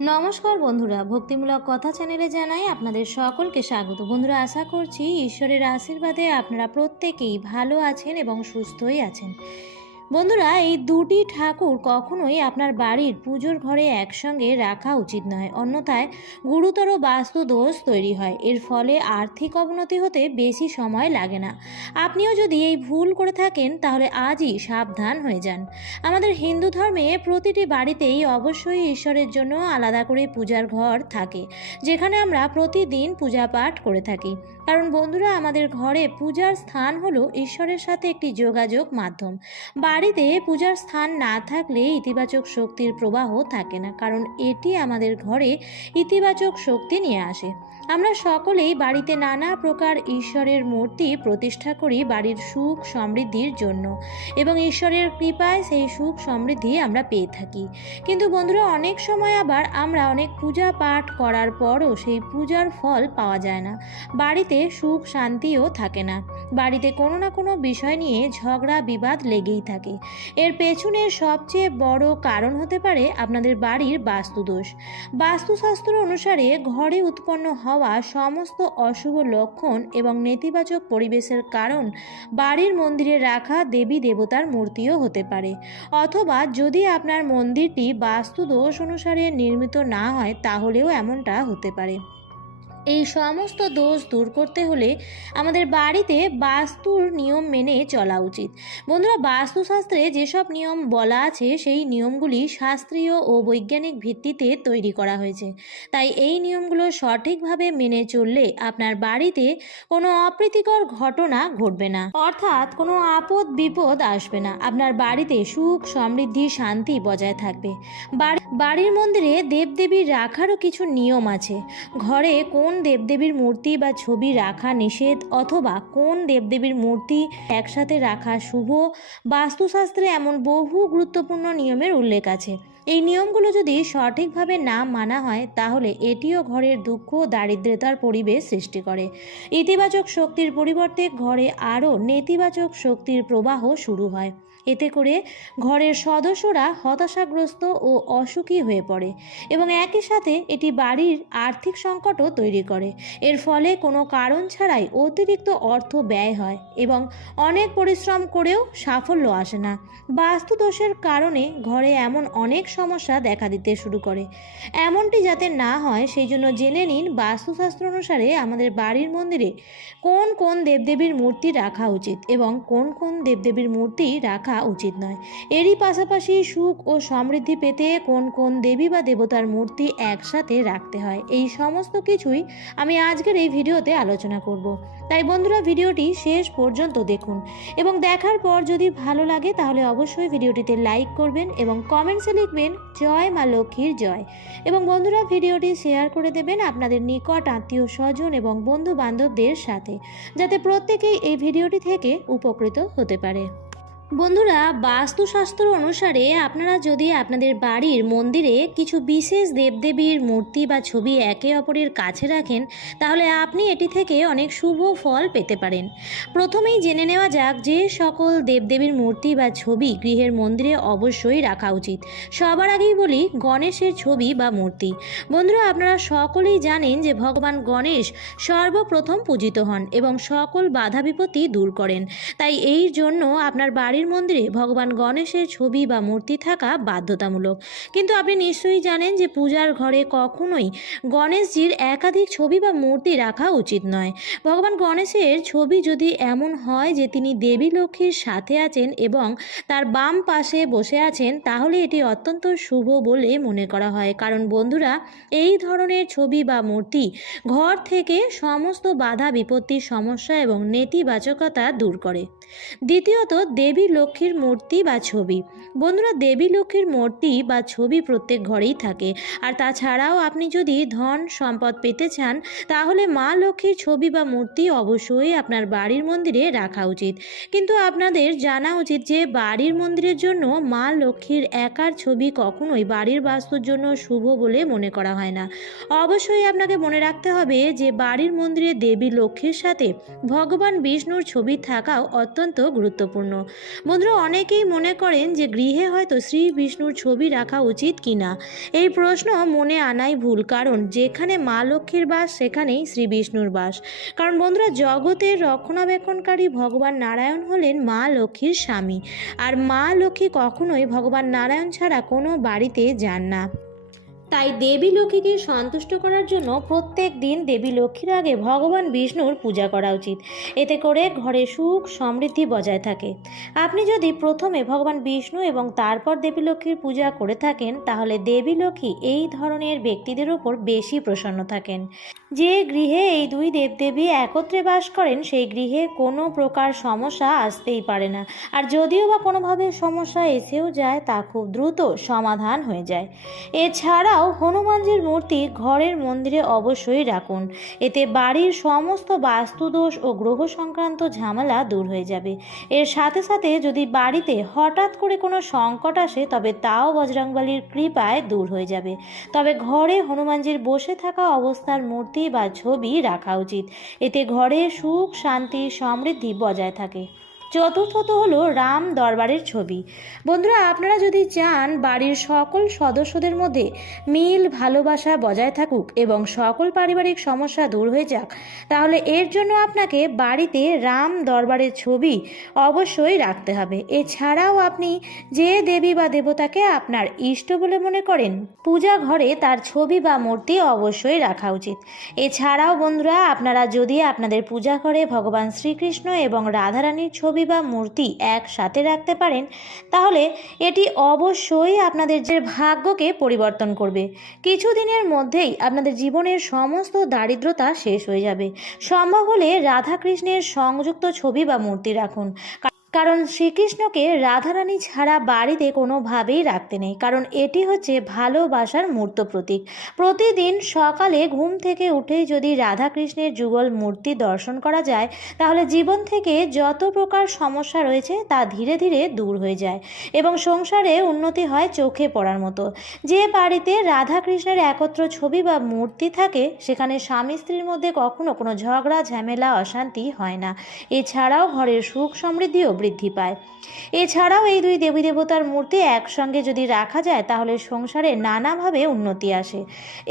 নমস্কার বন্ধুরা, ভক্তিমূলক কথা চ্যানেলে জানাই আপনাদের সকলকে স্বাগত। বন্ধুরা, আশা করছি ঈশ্বরের আশীর্বাদে আপনারা প্রত্যেকেই ভালো আছেন এবং সুস্থই আছেন। বন্ধুরা, এই দুটি ঠাকুর কখনোই আপনার বাড়ির পুজোর ঘরে একসঙ্গে রাখা উচিত নয়, অন্যথায় গুরুতর বাস্তু দোষ তৈরি হয়। এর ফলে আর্থিক অবনতি হতে বেশি সময় লাগে না। আপনিও যদি এই ভুল করে থাকেন তাহলে আজই সাবধান হয়ে যান। আমাদের হিন্দু ধর্মে প্রতিটি বাড়িতেই অবশ্যই ঈশ্বরের জন্য আলাদা করে পূজার ঘর থাকে, যেখানে আমরা প্রতিদিন পূজা পাঠ করে থাকি। কারণ বন্ধুরা, আমাদের ঘরে পূজার স্থান হলো ঈশ্বরের সাথে একটি যোগাযোগ মাধ্যম। বাড়িতে পূজার স্থান না থাকলে ইতিবাচক শক্তির প্রবাহ থাকে না, কারণ এটি আমাদের ঘরে ইতিবাচক শক্তি নিয়ে আসে। আমরা সকলেই বাড়িতে নানা প্রকার ঈশ্বরের মূর্তি প্রতিষ্ঠা করি বাড়ির সুখ সমৃদ্ধির জন্য, এবং ঈশ্বরের কৃপায় সেই সুখ সমৃদ্ধি আমরা পেয়ে থাকি। কিন্তু বন্ধুরা, অনেক সময় আবার আমরা অনেক পূজা পাঠ করার পরও সেই পূজার ফল পাওয়া যায় না। বাড়িতে সুখ শান্তিও থাকে না। বাড়িতে কোনো না কোনো বিষয় নিয়ে ঝগড়া বিবাদ লেগেই থাকে। এর পেছনে সবচেয়ে বড় কারণ হতে পারে আপনাদের বাড়ির বাস্তুদোষ। বাস্তুশাস্ত্র অনুসারে ঘরে উৎপন্ন হওয়া সমস্ত অশুভ লক্ষণ এবং নেতিবাচক পরিবেশের কারণ বাড়ির মন্দিরে রাখা দেবী দেবতার মূর্তিও হতে পারে, অথবা যদি আপনার মন্দিরটি বাস্তুদোষ অনুসারে নির্মিত না হয় তাহলেও এমনটা হতে পারে। এই সমস্ত দোষ দূর করতে হলে আমাদের বাড়িতে বাস্তুর নিয়ম মেনে চলা উচিত। বন্ধুরা, বাস্তুশাস্ত্রে যেসব নিয়ম বলা আছে সেই নিয়মগুলি শাস্ত্রীয় ও বৈজ্ঞানিক ভিত্তিতে তৈরি করা হয়েছে। তাই এই নিয়মগুলো সঠিকভাবে মেনে চললে আপনার বাড়িতে কোনো অপ্রীতিকর ঘটনা ঘটবে না, অর্থাৎ কোনো আপদ বিপদ আসবে না। আপনার বাড়িতে সুখ সমৃদ্ধি শান্তি বজায় থাকবে। বাড়ির মন্দিরে দেবদেবী রাখারও কিছু নিয়ম আছে। ঘরে কোন দেবদেবীর মূর্তি বা ছবি রাখা নিষেধ, অথবা কোন দেবদেবীর মূর্তি একসাথে রাখা শুভ, বাস্তুশাস্ত্রে এমন বহু গুরুত্বপূর্ণ নিয়মের উল্লেখ আছে। এই নিয়মগুলো যদি সঠিকভাবে না মানা হয় তাহলে এটিও ঘরের দুঃখ ও দারিদ্রতার পরিবেশ সৃষ্টি করে। ইতিবাচক শক্তির পরিবর্তে ঘরে আরও নেতিবাচক শক্তির প্রবাহ শুরু হয়। এতে করে ঘরের সদস্যরা হতাশাগ্রস্ত ও অসুখী হয়ে পড়ে, এবং একই সাথে এটি বাড়ির আর্থিক সংকটও তৈরি করে। এর ফলে কোনো কারণ ছাড়াই অতিরিক্ত অর্থ ব্যয় হয় এবং অনেক পরিশ্রম করেও সাফল্য আসে না। বাস্তুদোষের কারণে ঘরে এমন অনেক সমস্যা দেখা দিতে শুরু করে। এমনটি যাতে না হয় সেই জন্য জেনে নিন বাস্তুশাস্ত্র অনুসারে আমাদের বাড়ির মন্দিরে কোন কোন দেবদেবীর মূর্তি রাখা উচিত এবং কোন কোন দেবদেবীর মূর্তি রাখা উচিত নয়। এরই পাশাপাশি সুখ ও সমৃদ্ধি পেতে কোন কোন দেবী বা দেবতার মূর্তি একসাথে রাখতে হয়, এই সমস্ত কিছুই আমি আজকের এই ভিডিওতে আলোচনা করব। তাই বন্ধুরা, ভিডিওটি শেষ পর্যন্ত দেখুন, এবং দেখার পর যদি ভালো লাগে তাহলে অবশ্যই ভিডিওটিতে লাইক করবেন এবং কমেন্টসে লিখবেন জয় মা লক্ষ্মীর জয়। এবং বন্ধুরা, ভিডিওটি শেয়ার করে দেবেন আপনাদের নিকট আত্মীয় স্বজন এবং বন্ধু বান্ধবদের সাথে, যাতে প্রত্যেকেই এই ভিডিওটি থেকে উপকৃত হতে পারে। বন্ধুরা, বাস্তুশাস্ত্র অনুসারে আপনারা যদি আপনাদের বাড়ির মন্দিরে কিছু বিশেষ দেবদেবীর মূর্তি বা ছবি একে অপরের কাছে রাখেন তাহলে আপনি এটি থেকে অনেক শুভ ফল পেতে পারেন। প্রথমেই জেনে নেওয়া যাক যে সকল দেবদেবীর মূর্তি বা ছবি গৃহের মন্দিরে অবশ্যই রাখা উচিত। সবার আগেই বলি গণেশের ছবি বা মূর্তি। বন্ধুরা, আপনারা সকলেই জানেন যে ভগবান গণেশ সর্বপ্রথম পূজিত হন এবং সকল বাধা বিপত্তি দূর করেন। তাই এই জন্য আপনার বাড়ির মন্দিরে ভগবান গণেশের ছবি বা মূর্তি থাকা বাধ্যতামূলক। কিন্তু আপনি নিশ্চয়ই জানেন যে পূজার ঘরে কখনোই গণেশজির একাধিক ছবি বা মূর্তি রাখা উচিত নয়। ভগবান গণেশের ছবি যদি এমন হয় যে তিনি দেবী লক্ষ্মীর সাথে আছেন এবং তার বাম পাশে বসে আছেন, তাহলে এটি অত্যন্ত শুভ বলে মনে করা হয়। কারণ বন্ধুরা, এই ধরনের ছবি বা মূর্তি ঘর থেকে সমস্ত বাধা বিপত্তি সমস্যা এবং নেতিবাচকতা দূর করে। দ্বিতীয়ত, দেবী লক্ষ্মীর মূর্তি বা ছবি। বন্ধুরা, দেবী লক্ষ্মীর মূর্তি বা ছবি প্রত্যেক ঘরেই থাকে। আর তাছাড়াও আপনি যদি ধন সম্পদ পেতে চান তাহলে মা লক্ষ্মীর ছবি বা মূর্তি অবশ্যই আপনার বাড়ির মন্দিরে রাখা উচিত। কিন্তু আপনাদের জানা উচিত যে বাড়ির মন্দিরের জন্য মা লক্ষ্মীর একার ছবি কখনোই বাড়ির বাস্তুর জন্য শুভ বলে মনে করা হয় না। অবশ্যই আপনাকে মনে রাখতে হবে যে বাড়ির মন্দিরে দেবী লক্ষ্মীর সাথে ভগবান বিষ্ণুর ছবি থাকাও অত্যন্ত গুরুত্বপূর্ণ। বন্ধুরা, অনেকেই মনে করেন যে গৃহে হয়তো শ্রী বিষ্ণুর ছবি রাখা উচিত কিনা। এই প্রশ্ন মনে আনাই ভুল, কারণ যেখানে মা লক্ষ্মীর বাস সেখানেই শ্রী বিষ্ণুর বাস। কারণ বন্ধুরা, জগতের রক্ষণাবেক্ষণকারী ভগবান নারায়ণ হলেন মা লক্ষ্মীর স্বামী, আর মা লক্ষ্মী কখনোই ভগবান নারায়ণ ছাড়া কোনো বাড়িতে যান না। তাই দেবী লক্ষ্মীকে সন্তুষ্ট করার জন্য প্রত্যেক দিন দেবী লক্ষ্মীর আগে ভগবান বিষ্ণুর পূজা করা উচিত। এতে করে ঘরে সুখ সমৃদ্ধি বজায় থাকে। আপনি যদি প্রথমে ভগবান বিষ্ণু এবং তারপর দেবী লক্ষ্মীর পূজা করে থাকেন, তাহলে দেবী লক্ষ্মী এই ধরনের ব্যক্তিদের ওপর বেশি প্রসন্ন থাকেন। যে গৃহে এই দুই দেবদেবী একত্রে বাস করেন, সেই গৃহে কোনো প্রকার সমস্যা আসতেই পারে না। আর যদিও বা কোনোভাবে সমস্যা এসেও যায়, তা খুব দ্রুত সমাধান হয়ে যায়। এছাড়াও হনুমানজির মূর্তি ঘরের মন্দিরে অবশ্যই রাখুন। এতে বাড়ির সমস্ত বাস্তুদোষ ও গ্রহ সংক্রান্ত ঝামেলা দূর হয়ে যাবে। এর সাথে সাথে যদি বাড়িতে হঠাৎ করে কোনো সংকট আসে, তবে তাও বজরংবলীর কৃপায় দূর হয়ে যাবে। তবে ঘরে হনুমানজির বসে থাকা অবস্থার মূর্তি বা ছবি রাখা উচিত। এতে ঘরে সুখ শান্তি সমৃদ্ধি বজায় থাকে। চতুর্থত হলো রাম দরবারের ছবি। বন্ধুরা, আপনারা যদি চান বাড়ির সকল সদস্যদের মধ্যে মিল ভালোবাসা বজায় থাকুক এবং সকল পারিবারিক সমস্যা দূর হয়ে যাক, তাহলে এর জন্য আপনাকে বাড়িতে রাম দরবারের ছবি অবশ্যই রাখতে হবে। এছাড়াও আপনি যে দেবী বা দেবতাকে আপনার ইষ্ট বলে মনে করেন, পূজা ঘরে তার ছবি বা মূর্তি অবশ্যই রাখা উচিত। এছাড়াও বন্ধুরা, আপনারা যদি আপনাদের পূজা ঘরে ভগবান শ্রীকৃষ্ণ এবং রাধারানীর ছবি বা মূর্তি একসাথে রাখতে পারেন, তাহলে এটি অবশ্যই আপনাদের যে ভাগ্যকে পরিবর্তন করবে। কিছুদিনের মধ্যেই আপনাদের জীবনের সমস্ত দারিদ্রতা শেষ হয়ে যাবে। সম্ভব হলে রাধাকৃষ্ণের সংযুক্ত ছবি বা মূর্তি রাখুন, কারণ শ্রীকৃষ্ণকে রাধারানী ছাড়া বাড়িতে কোনোভাবেই রাখতে নেই, কারণ এটি হচ্ছে ভালোবাসার মূর্ত প্রতীক। প্রতিদিন সকালে ঘুম থেকে উঠেই যদি রাধাকৃষ্ণের যুগল মূর্তি দর্শন করা যায়, তাহলে জীবন থেকে যত প্রকার সমস্যা রয়েছে তা ধীরে ধীরে দূর হয়ে যায় এবং সংসারে উন্নতি হয় চোখে পড়ার মতো। যে বাড়িতে রাধাকৃষ্ণের একত্র ছবি বা মূর্তি থাকে, সেখানে স্বামী স্ত্রীর মধ্যে কখনো কোনো ঝগড়া ঝামেলা অশান্তি হয় না। এছাড়াও ঘরের সুখ সমৃদ্ধিও বৃদ্ধি পায়। এছাড়াও এই দুই দেবী দেবতার মূর্তি একসঙ্গে যদি রাখা যায়, তাহলে সংসারে নানাভাবে উন্নতি আসে।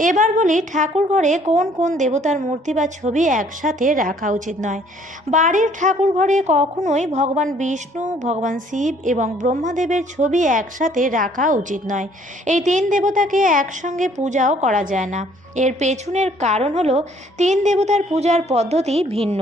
এবার বলি, ঠাকুর ঘরে কোন কোন দেবতার মূর্তি বা ছবি একসাথে রাখা উচিত নয়। বাড়ির ঠাকুর ঘরে কখনোই ভগবান বিষ্ণু, ভগবান শিব এবং ব্রহ্মদেবের ছবি একসাথে রাখা উচিত নয়। এই তিন দেবতাকে একসঙ্গে পূজাও করা যায় না। এর পেছনের কারণ হলো, তিন দেবতার পূজার পদ্ধতি ভিন্ন।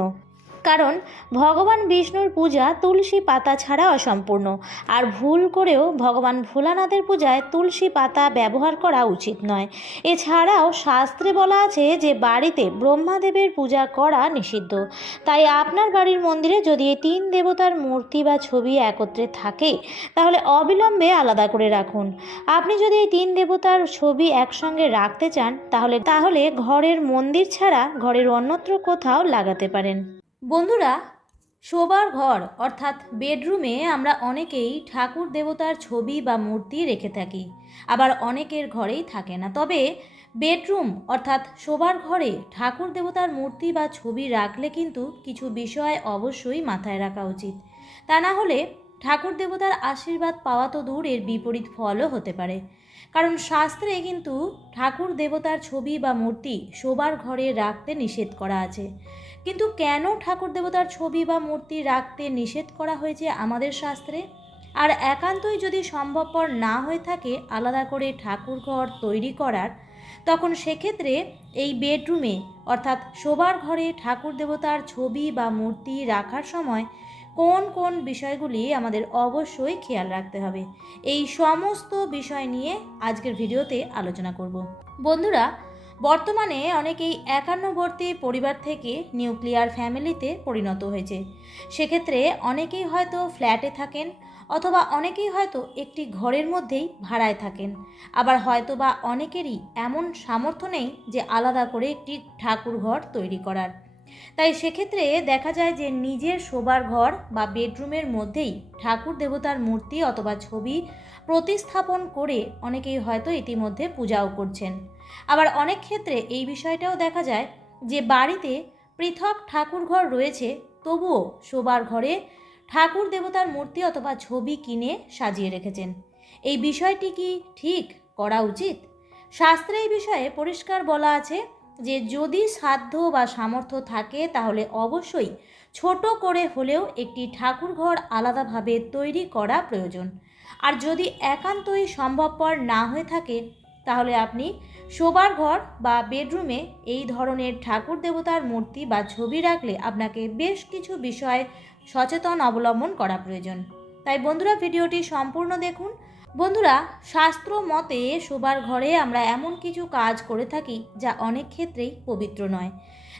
কারণ ভগবান বিষ্ণুর পূজা তুলসী পাতা ছাড়া অসম্পূর্ণ, আর ভুল করেও ভগবান ভোলানাথের পূজায় তুলসী পাতা ব্যবহার করা উচিত নয়। এছাড়াও শাস্ত্রে বলা আছে যে বাড়িতে ব্রহ্মাদেবের পূজা করা নিষিদ্ধ। তাই আপনার বাড়ির মন্দিরে যদি এই তিন দেবতার মূর্তি বা ছবি একত্রে থাকে, তাহলে অবিলম্বে আলাদা করে রাখুন। আপনি যদি এই তিন দেবতার ছবি একসঙ্গে রাখতে চান, তাহলে ঘরের মন্দির ছাড়া ঘরের অন্যত্র কোথাও লাগাতে পারেন। বন্ধুরা, শোবার ঘর অর্থাৎ বেডরুমে আমরা অনেকেই ঠাকুর দেবতার ছবি বা মূর্তি রেখে থাকি, আবার অনেকের ঘরেই থাকে না। তবে বেডরুম অর্থাৎ শোবার ঘরে ঠাকুর দেবতার মূর্তি বা ছবি রাখলে কিন্তু কিছু বিষয় অবশ্যই মাথায় রাখা উচিত। তা না হলে ঠাকুর দেবতার আশীর্বাদ পাওয়া তো দূর, এর বিপরীত ফলও হতে পারে। কারণ শাস্ত্রে কিন্তু ঠাকুর দেবতার ছবি বা মূর্তি শোবার ঘরে রাখতে নিষেধ করা আছে। কিন্তু কেন ঠাকুর দেবতার ছবি বা মূর্তি রাখতে নিষেধ করা হয়েছে আমাদের শাস্ত্রে? আর একান্তই যদি সম্ভবপর না হয়ে থাকে আলাদা করে ঠাকুর ঘর তৈরি করার, তখন সেক্ষেত্রে এই বেডরুমে অর্থাৎ শোবার ঘরে ঠাকুর দেবতার ছবি বা মূর্তি রাখার সময় কোন কোন বিষয়গুলি আমাদের অবশ্যই খেয়াল রাখতে হবে, এই সমস্ত বিষয় নিয়ে আজকের ভিডিওতে আলোচনা করব। বন্ধুরা, বর্তমানে অনেকেই একান্নবর্তী পরিবার থেকে নিউক্লিয়ার ফ্যামিলিতে পরিণত হয়েছে। সেক্ষেত্রে অনেকেই হয়তো ফ্ল্যাটে থাকেন, অথবা অনেকেই হয়তো একটি ঘরের মধ্যেই ভাড়ায় থাকেন। আবার হয়তো বা অনেকেরই এমন সামর্থ্য নেই যে আলাদা করে একটি ঠাকুর ঘর তৈরি করার। তাই সেক্ষেত্রে দেখা যায় যে নিজের শোবার ঘর বা বেডরুমের মধ্যেই ঠাকুর দেবতার মূর্তি অথবা ছবি প্রতিস্থাপন করে অনেকেই হয়তো ইতিমধ্যে পূজাও করছেন। আবার অনেক ক্ষেত্রে এই বিষয়টাও দেখা যায় যে বাড়িতে পৃথক ঠাকুর ঘর রয়েছে, তবুও শোবার ঘরে ঠাকুর দেবতার মূর্তি অথবা ছবি কিনে সাজিয়ে রেখেছেন। এই বিষয়টি কি ঠিক করা উচিত? শাস্ত্রে এই বিষয়ে পরিষ্কার বলা আছে যে যদি সাধ্য বা সামর্থ্য থাকে তাহলে অবশ্যই ছোট করে হলেও একটি ঠাকুর ঘর আলাদাভাবে তৈরি করা প্রয়োজন। আর যদি একান্তই সম্ভবপর না হয়ে থাকে তাহলে আপনি শোবার ঘর বা বেডরুমে এই ধরনের ঠাকুর দেবতার মূর্তি বা ছবি রাখলে আপনাকে বেশ কিছু বিষয় সচেতন অবলম্বন করা প্রয়োজন। তাই বন্ধুরা, ভিডিওটি সম্পূর্ণ দেখুন। বন্ধুরা, শাস্ত্র মতে শোবার ঘরে আমরা এমন কিছু কাজ করে থাকি যা অনেক ক্ষেত্রেই পবিত্র নয়।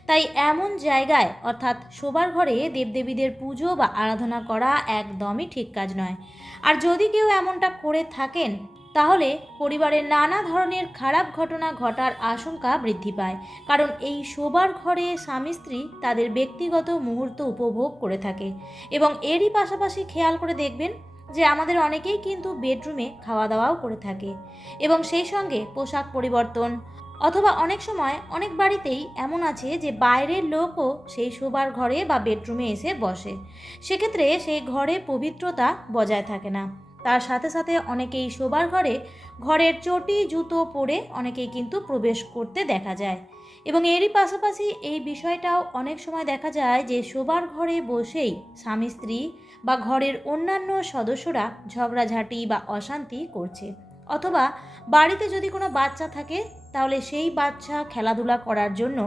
তাই এমন জায়গায় অর্থাৎ শোবার ঘরে দেবদেবীদের পুজো বা আরাধনা করা একদমই ঠিক কাজ নয়। আর যদি কেউ এমনটা করে থাকেন তাহলে পরিবারের নানা ধরনের খারাপ ঘটনা ঘটার আশঙ্কা বৃদ্ধি পায়। কারণ এই শোবার ঘরে স্বামী স্ত্রী তাদের ব্যক্তিগত মুহূর্ত উপভোগ করে থাকে। এবং এরই পাশাপাশি খেয়াল করে দেখবেন যে আমাদের অনেকেই কিন্তু বেডরুমে খাওয়া দাওয়াও করে থাকে এবং সেই সঙ্গে পোশাক পরিবর্তন, অথবা অনেক সময় অনেক বাড়িতেই এমন আছে যে বাইরের লোকও সেই শোবার ঘরে বা বেডরুমে এসে বসে। সেক্ষেত্রে সেই ঘরে পবিত্রতা বজায় থাকে না। তার সাথে সাথে অনেকেই শোবার ঘরে ঘরের চটি জুতো পরে অনেকেই কিন্তু প্রবেশ করতে দেখা যায়। এবং এরই পাশাপাশি এই বিষয়টাও অনেক সময় দেখা যায় যে শোবার ঘরে বসেই স্বামী স্ত্রী বা ঘরের অন্যান্য সদস্যরা ঝগড়াঝাঁটি বা অশান্তি করছে। অথবা বাড়িতে যদি কোনো বাচ্চা থাকে তাহলে সেই বাচ্চা খেলাধুলা করার জন্য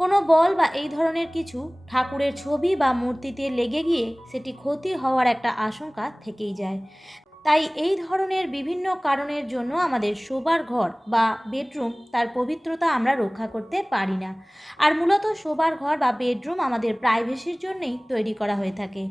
কোনো বল বা এই ধরনের কিছু ঠাকুরের ছবি বা মূর্তিতে লেগে গিয়ে সেটি ক্ষতি হওয়ার একটা আশঙ্কা থেকেই যায়। তাই এই ধরনের বিভিন্ন কারণের জন্য আমাদের শোবার ঘর বা বেডরুম তার পবিত্রতা আমরা রক্ষা করতে পারি না। আর মূলত শোবার ঘর বা বেডরুম আমাদের প্রাইভেসির জন্যই তৈরি করা হয়ে থাকে।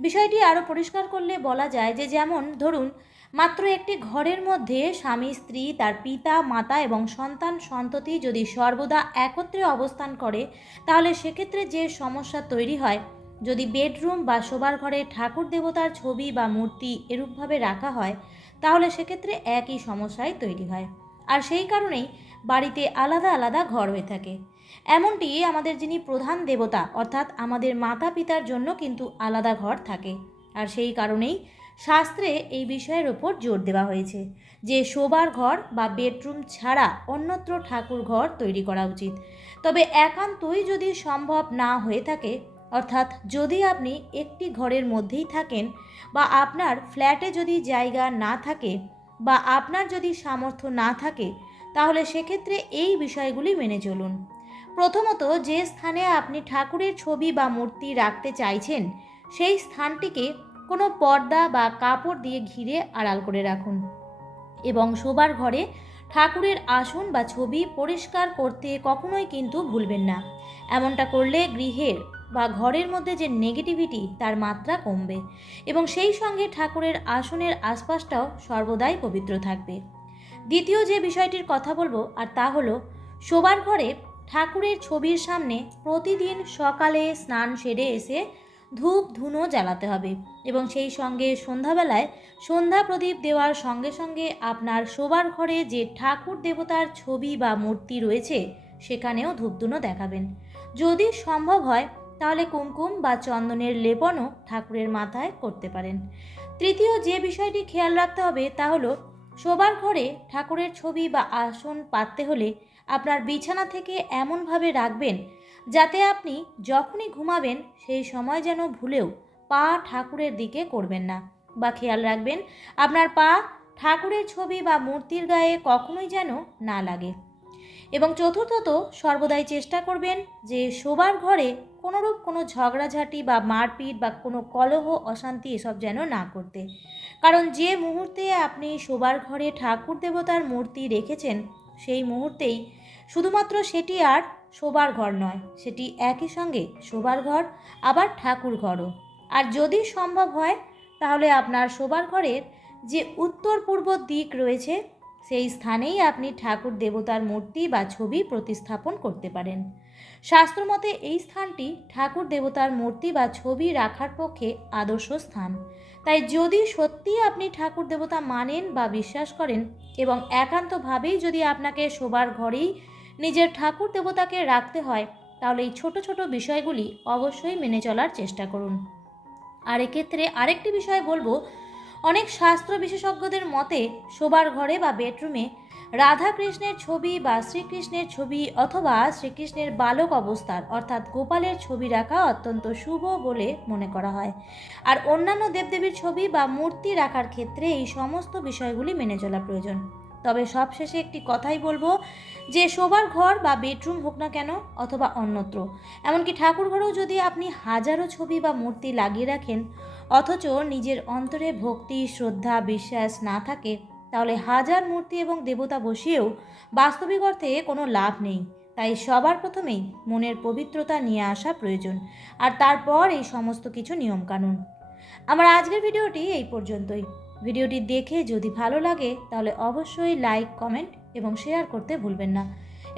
বিষয়টি আরও পরিষ্কার করলে বলা যায় যে যেমন ধরুন, মাত্র একটি ঘরের মধ্যে স্বামী স্ত্রী তার পিতা মাতা এবং সন্তান সন্ততি যদি সর্বদা একত্রে অবস্থান করে তাহলে সেক্ষেত্রে যে সমস্যা তৈরি হয়, যদি বেডরুম বা শোবার ঘরে ঠাকুর দেবতার ছবি বা মূর্তি এরূপভাবে রাখা হয় তাহলে সেক্ষেত্রে একই সমস্যাই তৈরি হয়। আর সেই কারণেই বাড়িতে আলাদা আলাদা ঘর হয়ে থাকে। এমনটি আমাদের যিনি প্রধান দেবতা অর্থাৎ আমাদের মাতা পিতার জন্য কিন্তু আলাদা ঘর থাকে। আর সেই কারণেই শাস্ত্রে এই বিষয়ের ওপর জোর দেওয়া হয়েছে যে শোবার ঘর বা বেডরুম ছাড়া অন্যত্র ঠাকুর ঘর তৈরি করা উচিত। তবে একান্তই যদি সম্ভব না হয়ে থাকে, অর্থাৎ যদি আপনি একটি ঘরের মধ্যেই থাকেন বা আপনার ফ্ল্যাটে যদি জায়গা না থাকে বা আপনার যদি সামর্থ্য না থাকে তাহলে সেক্ষেত্রে এই বিষয়গুলি মেনে চলুন। প্রথমত, যে স্থানে আপনি ঠাকুরের ছবি বা মূর্তি রাখতে চাইছেন সেই স্থানটিকে কোনো পর্দা বা কাপড় দিয়ে ঘিরে আড়াল করে রাখুন। এবং শোবার ঘরে ঠাকুরের আসন বা ছবি পরিষ্কার করতে কখনোই কিন্তু ভুলবেন না। এমনটা করলে গৃহের বা ঘরের মধ্যে যে নেগেটিভিটি তার মাত্রা কমবে এবং সেই সঙ্গে ঠাকুরের আসনের আশপাশটাও সর্বদাই পবিত্র থাকবে। দ্বিতীয় যে বিষয়টির কথা বলবো আর তা হলো, শোবার ঘরে ঠাকুরের ছবির সামনে প্রতিদিন সকালে স্নান সেরে এসে ধূপ ধুনো জ্বালাতে হবে এবং সেই সঙ্গে সন্ধ্যাবেলায় সন্ধ্যা প্রদীপ দেওয়ার সঙ্গে সঙ্গে আপনার শোবার ঘরে যে ঠাকুর দেবতার ছবি বা মূর্তি রয়েছে সেখানেও ধূপধুনো দেখাবেন। যদি সম্ভব হয় তাহলে কুমকুম বা চন্দনের লেপনও ঠাকুরের মাথায় করতে পারেন। তৃতীয় যে বিষয়টি খেয়াল রাখতে হবে তা হলো, শোবার ঘরে ঠাকুরের ছবি বা আসন পাততে হলে আপনার বিছানা থেকে এমনভাবে রাখবেন যাতে আপনি যখনই ঘুমাবেন সেই সময় যেন ভুলেও পা ঠাকুরের দিকে করবেন না, বা খেয়াল রাখবেন আপনার পা ঠাকুরের ছবি বা মূর্তির গায়ে কখনোই যেন না লাগে। এবং চতুর্থত, সর্বদাই চেষ্টা করবেন যে শোবার ঘরে কোনোরূপ কোনো ঝগড়াঝাঁটি বা মারপিট বা কোনো কলহ অশান্তি এসব যেন না করতে। কারণ যে মুহূর্তে আপনি শোবার ঘরে ঠাকুর দেবতার মূর্তি রেখেছেন সেই মুহূর্তেই শুধুমাত্র সেটি আর শোবার ঘর নয়, সেটি একই সঙ্গে শোবার ঘর আবার ঠাকুর ঘরও। আর যদি সম্ভব হয় তাহলে আপনার শোবার ঘরের যে উত্তর পূর্ব দিক রয়েছে সেই স্থানেই আপনি ঠাকুর দেবতার মূর্তি বা ছবি প্রতিস্থাপন করতে পারেন। শাস্ত্রমতে এই স্থানটি ঠাকুর দেবতার মূর্তি বা ছবি রাখার পক্ষে আদর্শ স্থান। তাই যদি সত্যিই আপনি ঠাকুর দেবতা মানেন বা বিশ্বাস করেন এবং একান্তভাবেই যদি আপনাকে শোবার ঘরেই নিজের ঠাকুর দেবতাকে রাখতে হয় তাহলে এই ছোট ছোট বিষয়গুলি অবশ্যই মেনে চলার চেষ্টা করুন। আর এক্ষেত্রে আরেকটি বিষয় বলবো, অনেক শাস্ত্র বিশেষজ্ঞদের মতে শোবার ঘরে বা বেডরুমে রাধা কৃষ্ণের ছবি বা শ্রীকৃষ্ণের ছবি অথবা শ্রীকৃষ্ণের বালক অবস্থার অর্থাৎ গোপালের ছবি রাখা অত্যন্ত শুভ বলে মনে করা হয়। আর অন্যান্য দেবদেবীর ছবি বা মূর্তি রাখার ক্ষেত্রে এই সমস্ত বিষয়গুলি মেনে চলা প্রয়োজন। তবে সবশেষে একটি কথাই বলবো, যে শোবার ঘর বা বেডরুম হোক না কেন অথবা অন্যত্র, এমনকি ঠাকুর ঘরেও যদি আপনি হাজারো ছবি বা মূর্তি লাগিয়ে রাখেন অথচ নিজের অন্তরে ভক্তি, শ্রদ্ধা, বিশ্বাস না থাকে, তাহলে হাজার মূর্তি এবং দেবতা বসিয়েও বাস্তবিক অর্থে কোনো লাভ নেই। তাই সবার প্রথমেই মনের পবিত্রতা নিয়ে আসা প্রয়োজন, আর তারপর এই সমস্ত কিছু নিয়মকানুন। আমার আজকের ভিডিওটি এই পর্যন্তই। ভিডিওটি দেখে যদি ভালো লাগে তাহলে অবশ্যই লাইক, কমেন্ট এবং শেয়ার করতে ভুলবেন না।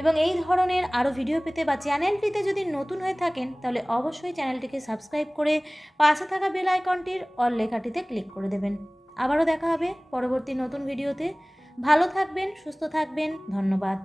এবং এই ধরনের আরও ভিডিও পেতে বা চ্যানেলটিতে যদি নতুন হয়ে থাকেন তাহলে অবশ্যই চ্যানেলটিকে সাবস্ক্রাইব করে পাশে থাকা বেল আইকনটির অল লেখাটিতে ক্লিক করে দেবেন। আবারও দেখা হবে পরবর্তী নতুন ভিডিওতে। ভালো থাকবেন, সুস্থ থাকবেন। ধন্যবাদ।